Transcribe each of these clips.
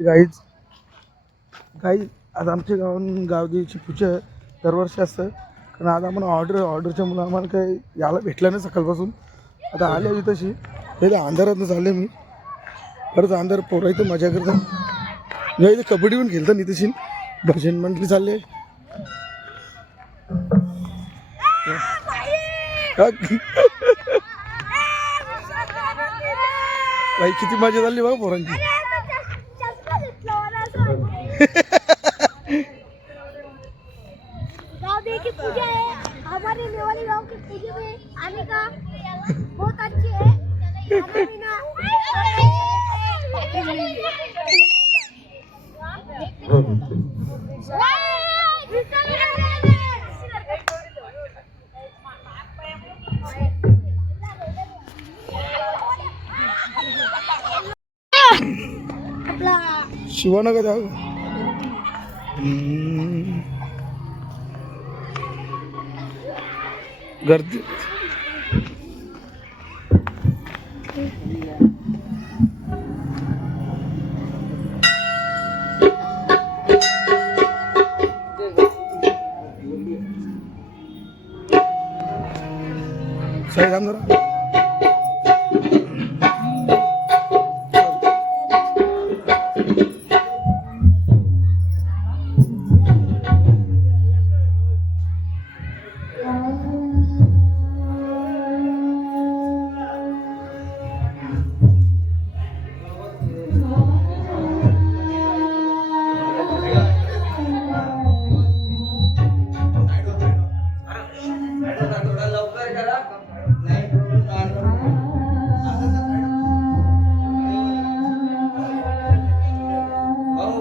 Guys guys आज आमच्या गावदेवीची पूजा दरवर्षी असतं. कारण आज आम्हाला ऑर्डरच्या मुलं आम्हाला काही याला भेटलं नाही सकाळपासून. आता आले होती तशी हे तर अंधारातनं चालले मी. खरंच अंधार पोरं इथं मजा करतात. इथं कबड्डी पण खेळतात नाही तशी. भजन मंडळी चालले. भाई किती मजा झाली बघा पोरांची. गाँव की पूजा है, हमारे नेवाली गांव की पूजा में आने का बहुत अच्छी है। शिवाना का जाऊ गर्दी. साईड आम जरा.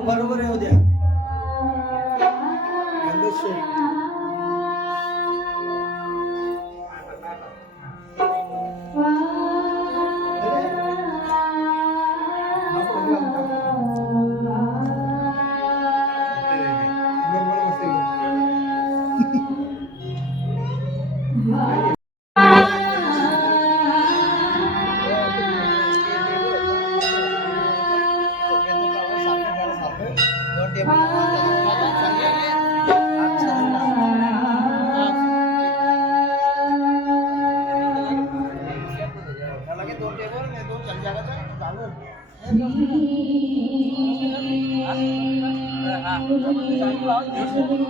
बरोबर आहे उद्या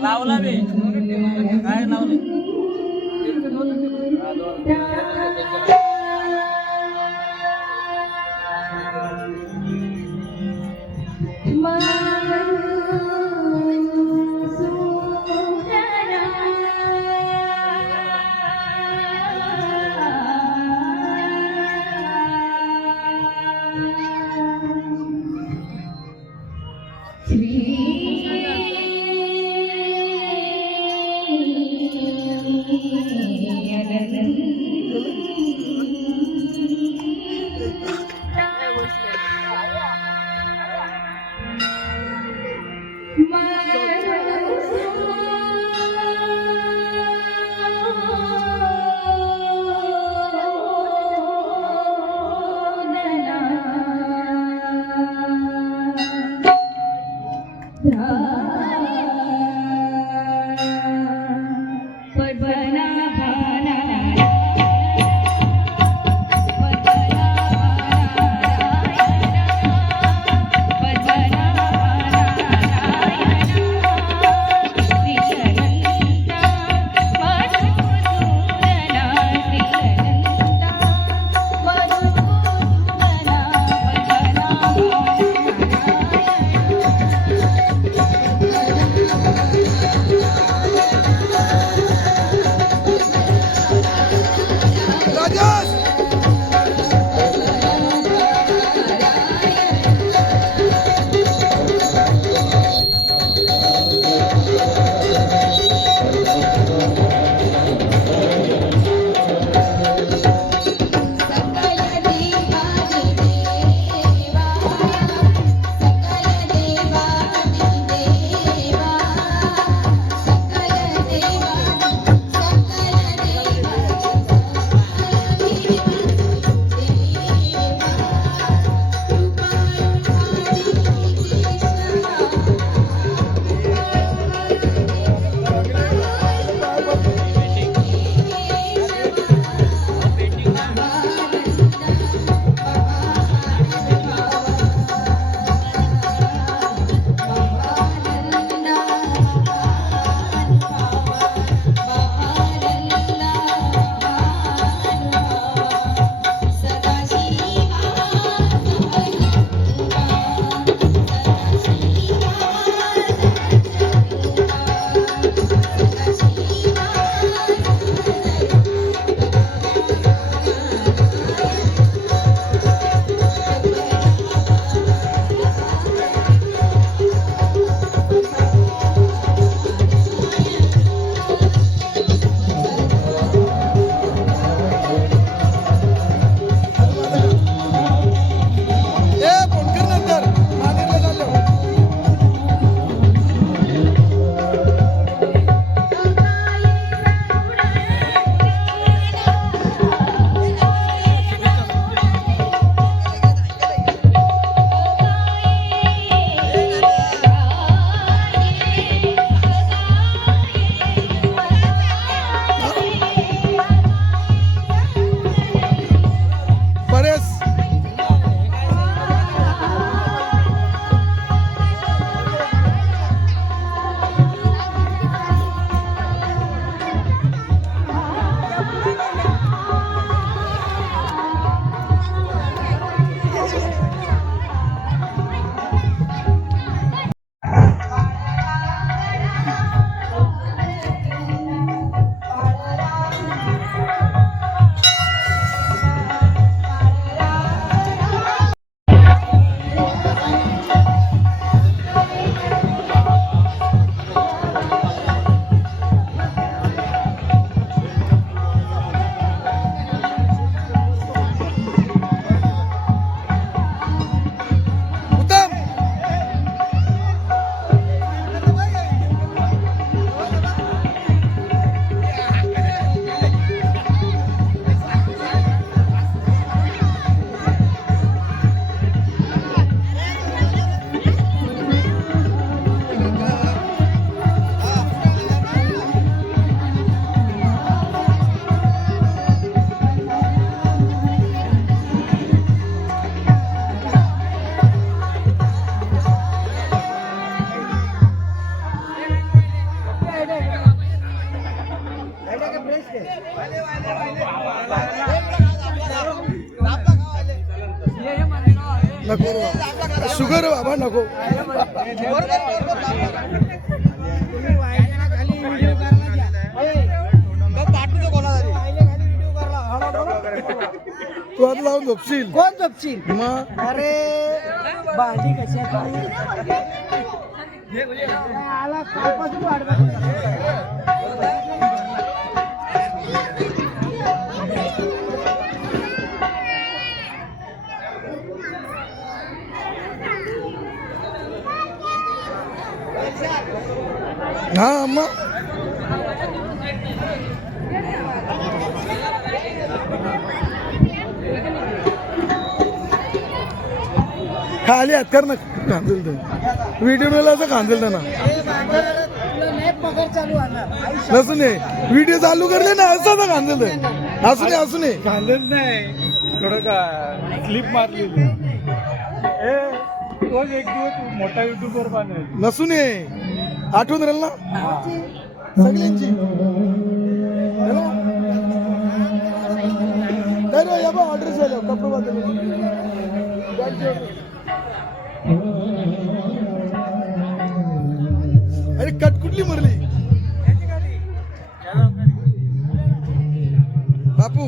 लावला मी काय लावले. तू आता लावून झोपशील कोण झोपशील मग अरे भाजी कशी आला कालपासून वाट हा मग खाली हात कर ना कांदेल तर व्हिडिओ असं कांदेल ना पगार चालू होणार नसून व्हिडिओ चालू करले ना असं तर कांदेल तर असू नये कांदेच नाही थोडं का क्लिप मारलेली तोच एक दिवस मोठा युट्यूबर बनेल. नसून आठवण राहील ना सगळ्यांची ऑर्डर झालं कपडे बदल अरे कट कुठली मरली बापू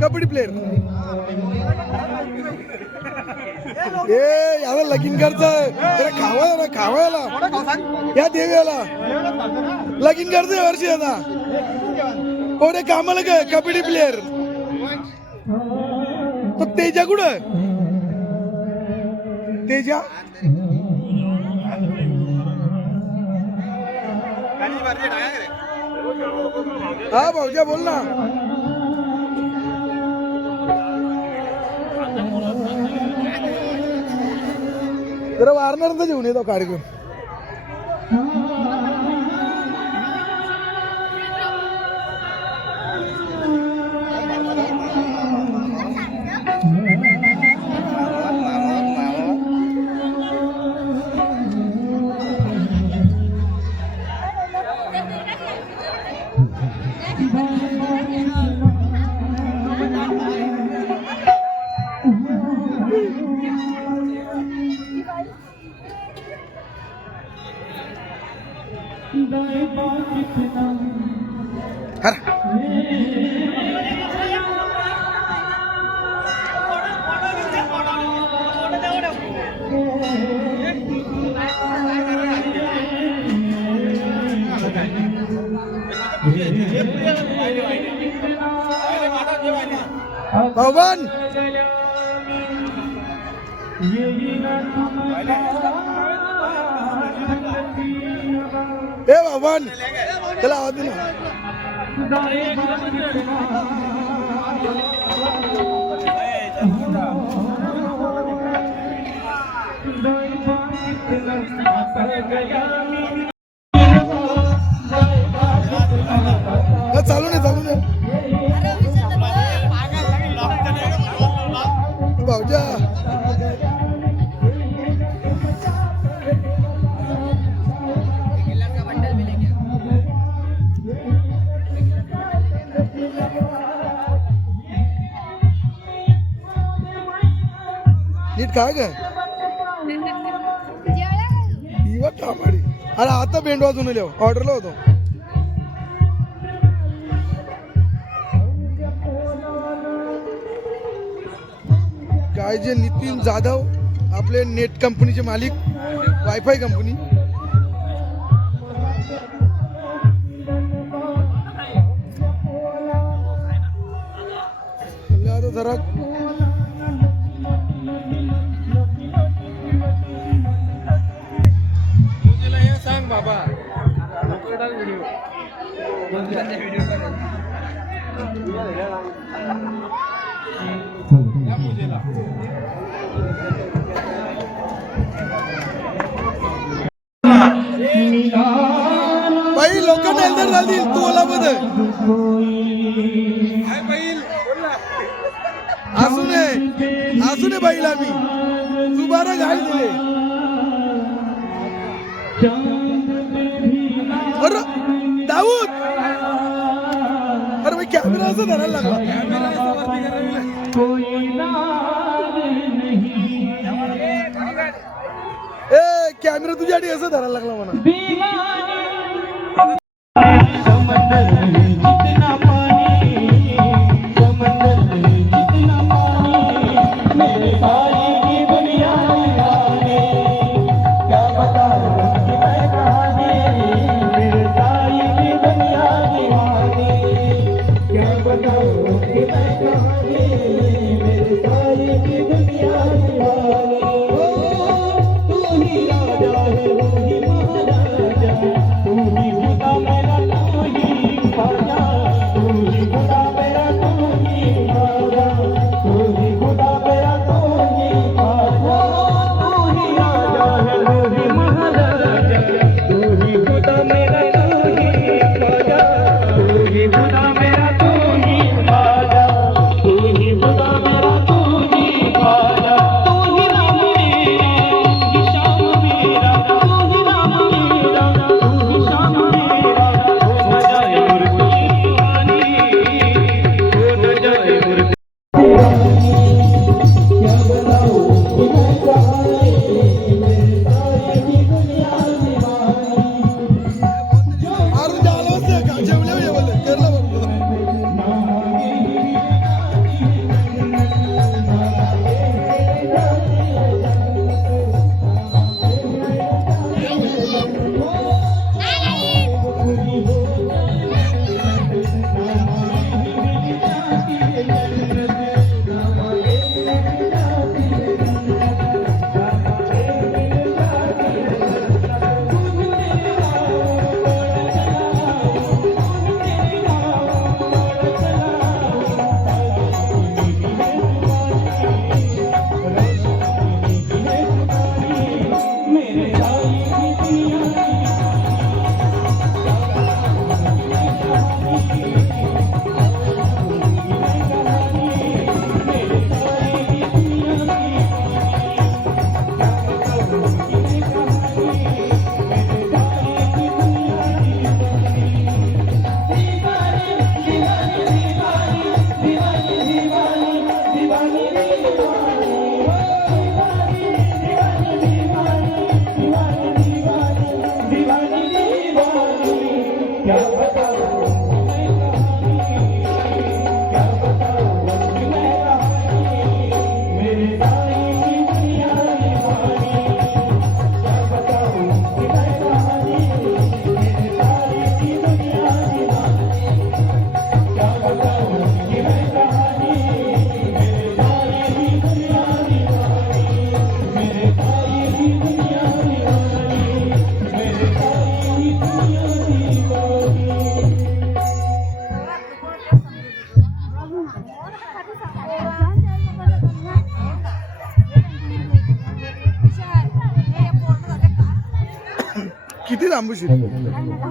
कबड्डी प्लेयर याला लगीन करायचं खावायला या देव्याला लगीन करायचं वर्षी आता कोणी कामाला काय कबड्डी प्लेयर तो तेजा कुठं तेजा हा भाऊजा बोल ना जरा वारणार तर जेवण येतो कार्यक्रम भवन ए भवन चला आवाज दे ना चालू नाही भाऊजा नीट काय ग अरे आता बेंड वाजून ऑर्डरला होतो काय जे नितीन जाधव आपले नेट कंपनीचे मालिक वायफाय कंपनी जरा सांग बाबा व्हिडिओ बाई लोकांना एल्डर झाली तू ओला मध्ये असू नये बाईला मी तू बारा घाल दिले अरे दाऊ दाऊद अरे भाई कॅमेरा असं धरायला लागला ए कॅमेरा तुझ्यासाठी असं धरायला लागला म्हणा किती लांबू शकतो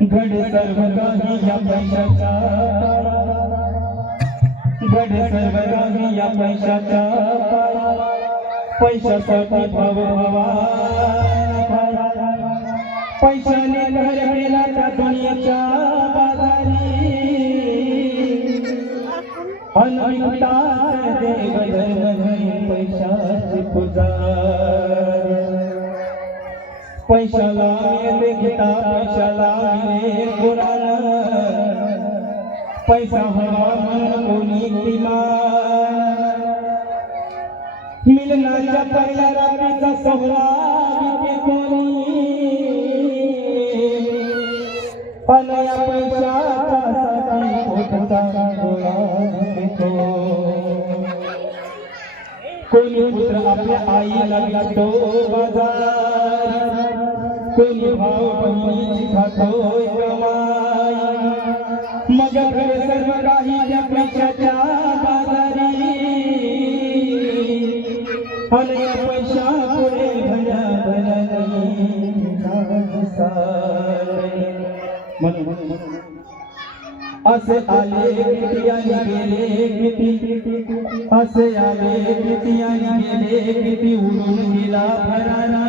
घड सर्व काही या पैशाचा, घड सर्व काही या पैशाचा, पैशासाठी भाव भावा, पैशाने घर गेला त्या दुनियेच्या बाजारी, अनंतात देव धर्म पैशाची पुजारी, पैशाला मेले घेता पैशाला मिळे पुराण, पैसा हवा मन कोणी किमान, मिलनाच्या पहिल्या रात्रीचा सोहळा विके कोणी, अनया पैशासाठी पोटाचा गोळा विकतो, कोणी पुत्र आपल्या आईला विकतो बाजार, कोणी भाव बहिणीची खातोय कमाई, मग घडे सर्व काही त्या पैशाच्या बाजारी, आणि या पैशा पुढे भल्या भल्यानी असे आले किती आणि गेले किती, असे आले किती आणि गेले किती, उडून गेला भरारा,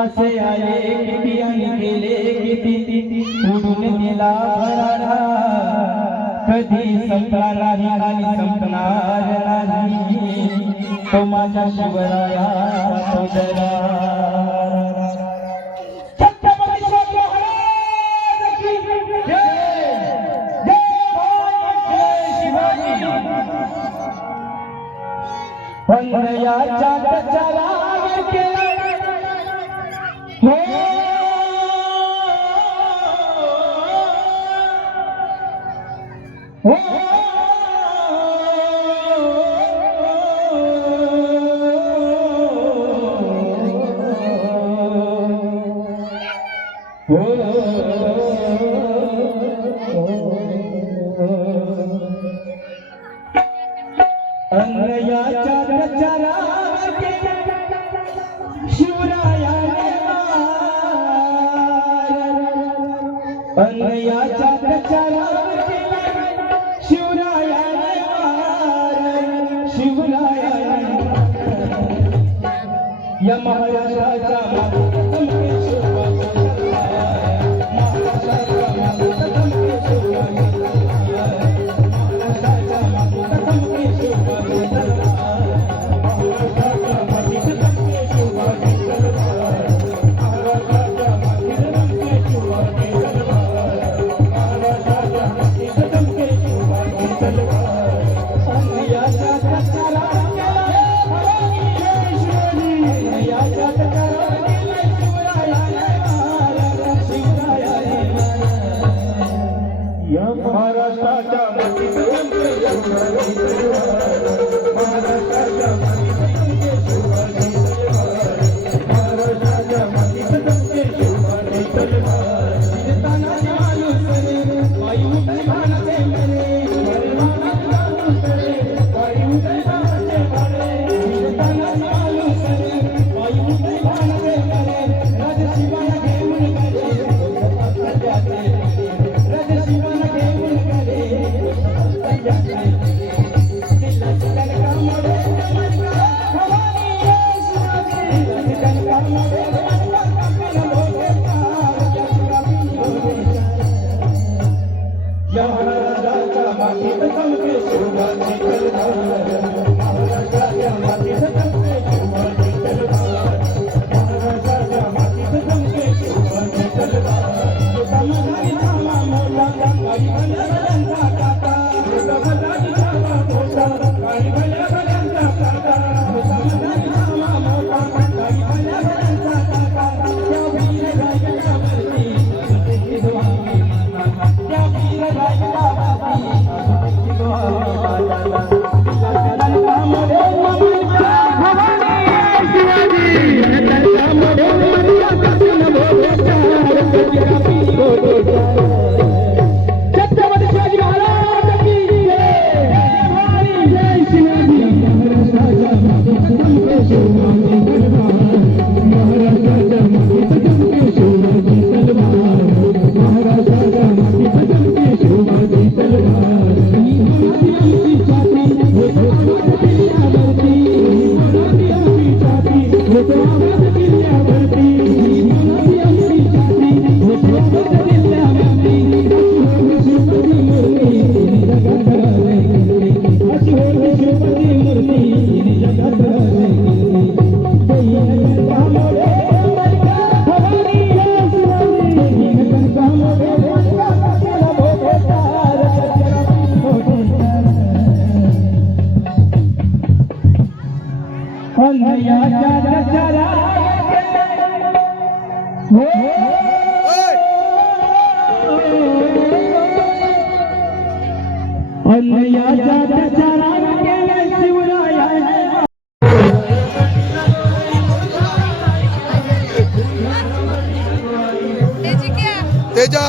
असे आले किती आणि गेले किती, उडून गेला भरारा, कधी संपणार नाही आणि संपणार नाही तो माझ्या शिवराया सोदरा. वंदयाच्या चरावर केला हो हो अन्नयाच्या चरावर केला शिवरायाने मार, अन्नयाच्या चरावर केला शिवरायाने मार, शिवरायाने या महाराष्ट्राच्या अन्याच्या त्याच्या केला शिवराया तेजा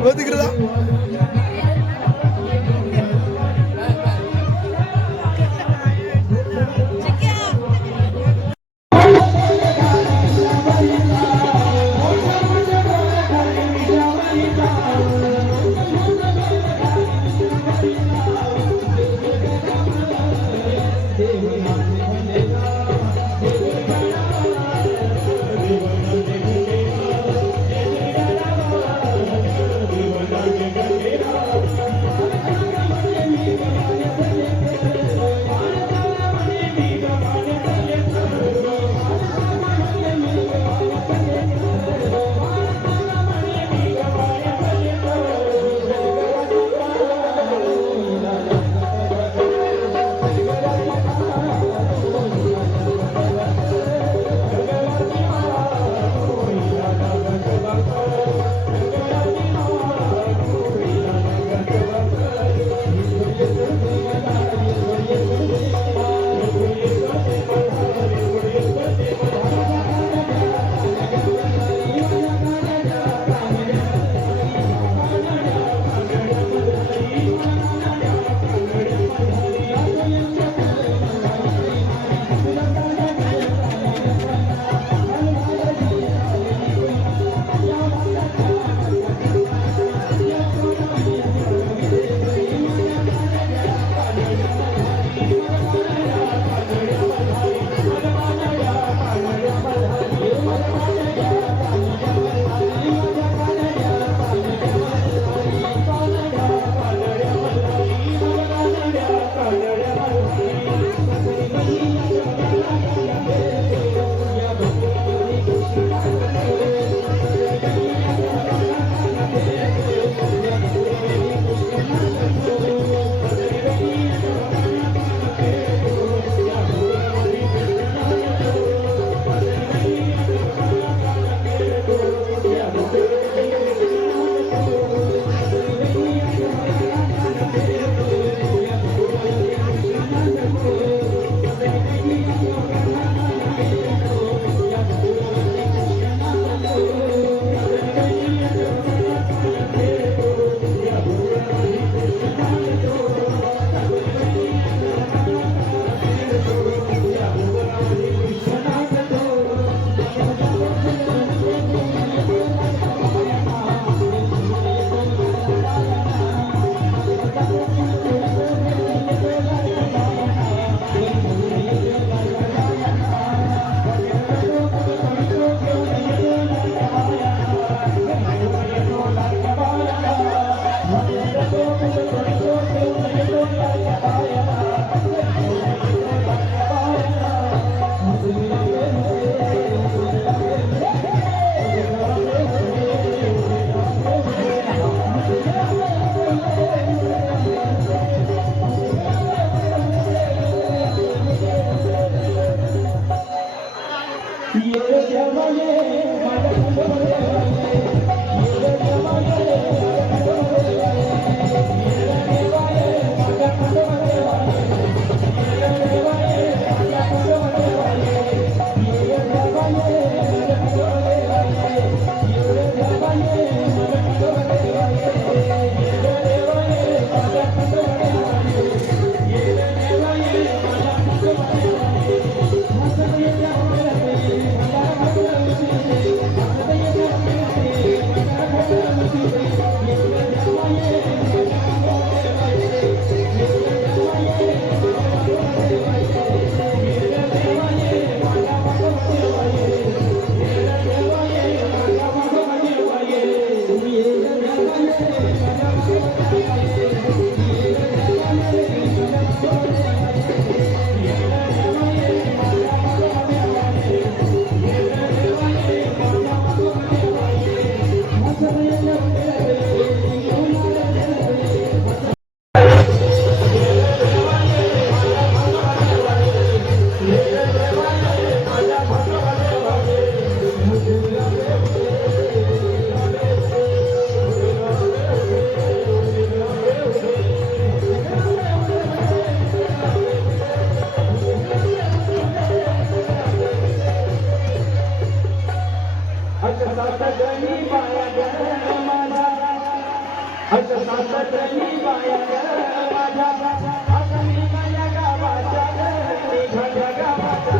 हो तिकडे जा. अशा सगळी बाया ग माझ्या अशा सगळी बाया ग माझ्या अशा निघाल्या गावाच्या ग निघाल्या गावाच्या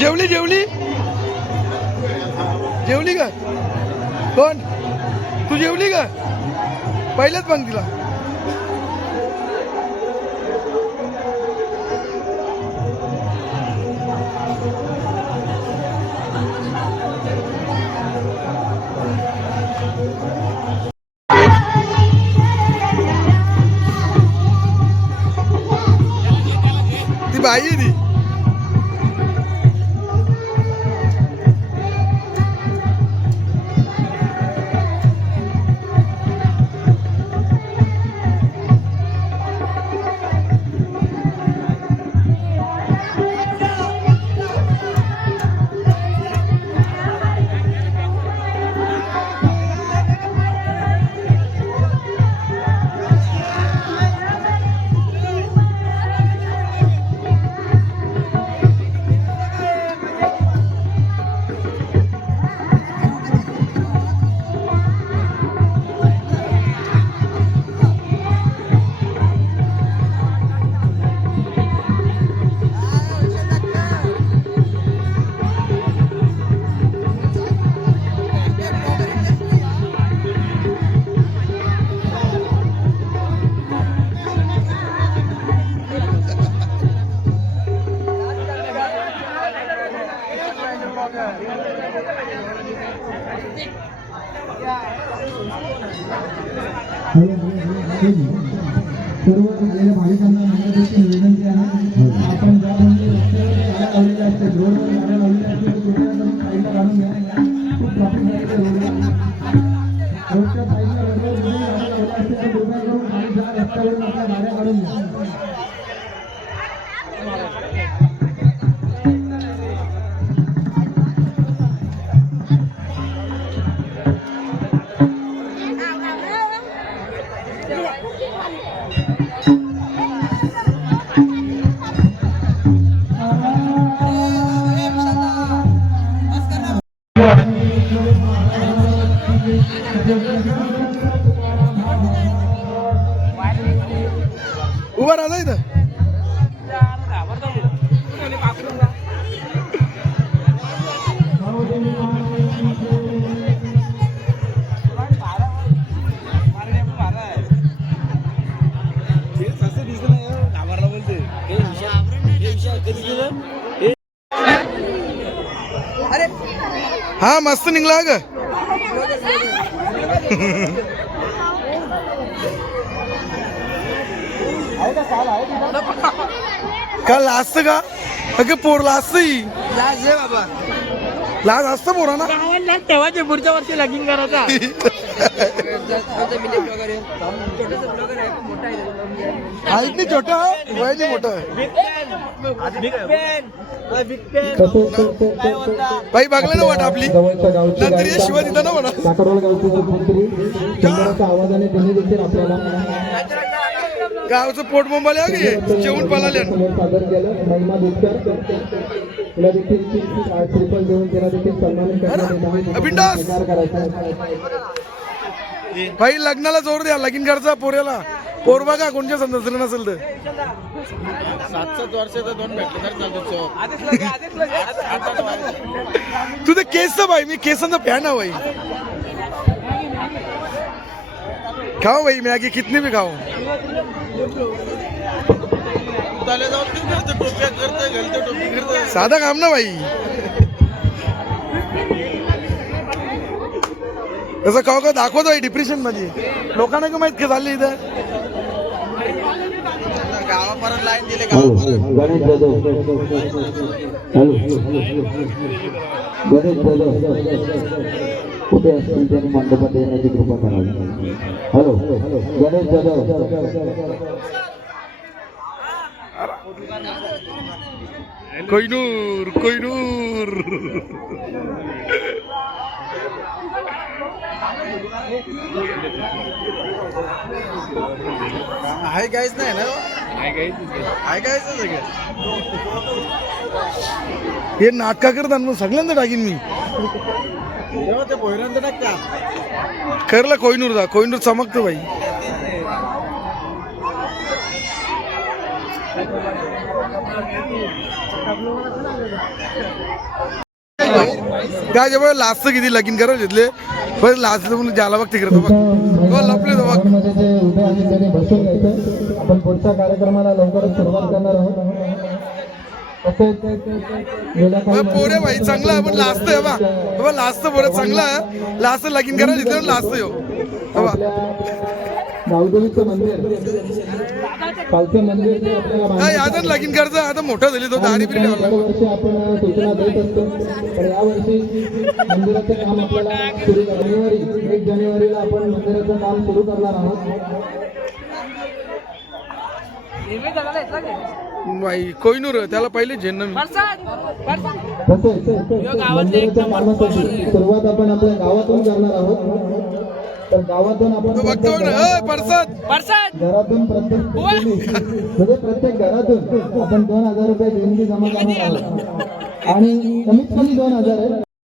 जेवली जेवली जेवली का कोण तू जेवली का पहिल्याच पंक्तीला बाई आहे ती. सर्व आलेल्या भाविकांना माझ्यापेक्षा विनंती आहे आपण ज्या म्हणजे रस्त्यावर गाड्या लावलेल्या असतात रोडवर गाड्या लावलेल्या असतात कृपया करून साईडला काढून घ्या. खूप ट्रॅफिक आहे रोडच्या साईडला रोडवर गाड्या लावल्या असतात तर कृपया करून खाली ज्या रस्त्यावरून आपल्या गाड्या काढून घ्या. उभा राहा इथं. हा मस्त निघला ग. का लास्ट का अगे पोर लास्ट लाज आहे बाबा. लाज असतं पोरा ना. तेव्हाचे पुढच्या वर्षी लगीन करायचा. हाईट नाही छोटा वय नाही मोठं. बाई बघलं ना वाट आपली नंतर ये शिवाय तिथं ना म्हणा. साखरवाड गावचे सरपंच शंभराच्या आवाजाने त्यांनी देखील आपल्याला गावचं पोट बोंबाले जेवण पालाले. सादर केलं. महिमा दुधकर तिला देखील श्रीफल देऊन तिला देखील सन्मानित बिंदास. करायचा. भाई लग्नाला जोर द्या. लगीन करचा पोऱ्याला. पोर बघा कोणत्या संदर्भ नसेल तर 7-7 वर्षाचा 2 भेटले तर चालतो. तुझं केस भाई मी केसांचा फॅन आहे भाई. खाओ भाई मॅगी कितनी भी खाओ. साधा काम ना भाई. तसं खाऊ का दाखवतो भाई डिप्रेशन मध्ये लोकांना का माहित का झाले इथं. गावापर्यंत लाईन दिले. गणेश जाधव गणेश जाधव कुठे असतील त्यांनी मंडपात येण्याची कृपा करावी. हॅलो गणेश जाधव. कोहिनूर कोहिनूर. हाय काहीच नाही ना. हाय काहीच सगळं. हे नाटका करतात मग सगळ्यांना टाकीन मी. तेव्हा ते भोयरांचं टाकता. करला कोहिनूर जा. कोहिनूर चमकतो भाई. काय जेव्हा लास्ट किती लगीन करा घेतले पण लास्ट म्हणून ज्याला बघ तिकडे लपले तो बघ. उभे आहेत त्यांनी बसून घ्यायचं. आपण पुढच्या कार्यक्रमाला लवकरच सुरुवात करणार आहोत. तसेच गेल्या काही पोरे भाई चांगला आपण लाजतोय बाबा लाजत पोरे चांगला लाजत लगीन करा तिथे लाजतोय बाबा गावदेवीचं मंदिर कालचं मंदिर जे आपल्याला आता लगीन करायचं आता मोठा झाली तो दाढी बिडी ठेवला दरवर्षी आपण सूचना देत असतो तर यावर्षी मंदिराचं काम आपल्याला सुरू जानेवारी 1 जानेवारीला आपण मंदिराचं काम सुरू करणार आहोत. बाई कोहिनूर त्याला पहिले झेन्न मी तसेच मंदिराच्या कामासाठी सुरुवात आपण आपल्या गावातून करणार आहोत. तर गावातून आपण बघतो परसाद घरातून प्रत्येक म्हणजे प्रत्येक घरातून आपण 2,000 रुपये देणगी जमा करणार आहोत आणि कमीत कमी 2,000 आहे.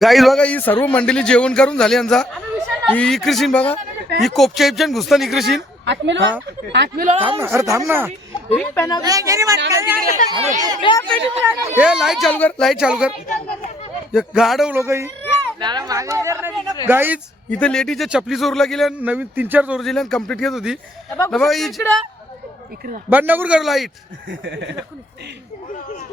गाईज बघा ही सर्व मंडळी जेवण करून झाली यांचा ही इकडशीन बघा ही कोपच्या इपच्यान घुसतान इकडशीन थांब ना अरे थांब ना हे लाईट चालू कर गाडव लोक ही गाईज इथे लेडीच्या चपली चोरला गेल्या नवीन 3-4 चोर दिल्या कम्प्लीट घेत होती बंद नको करू लाईट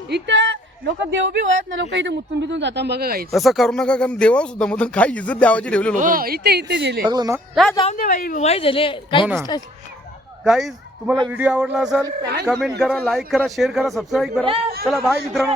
इथं लोक देव बी होत ना लोक इथे मुतून बितून जातात बघा गाईस असं करू नका कारण देवा सुद्धा मधून काय इज्जत द्यावाची ठेवले लोक इथे गेले लागलं ना जाऊन दे बाई वय झाले हो ना गाईज तुम्हाला व्हिडिओ आवडला असेल कमेंट करा लाईक करा शेअर करा सबस्क्राईब करा चला बाय मित्रांनो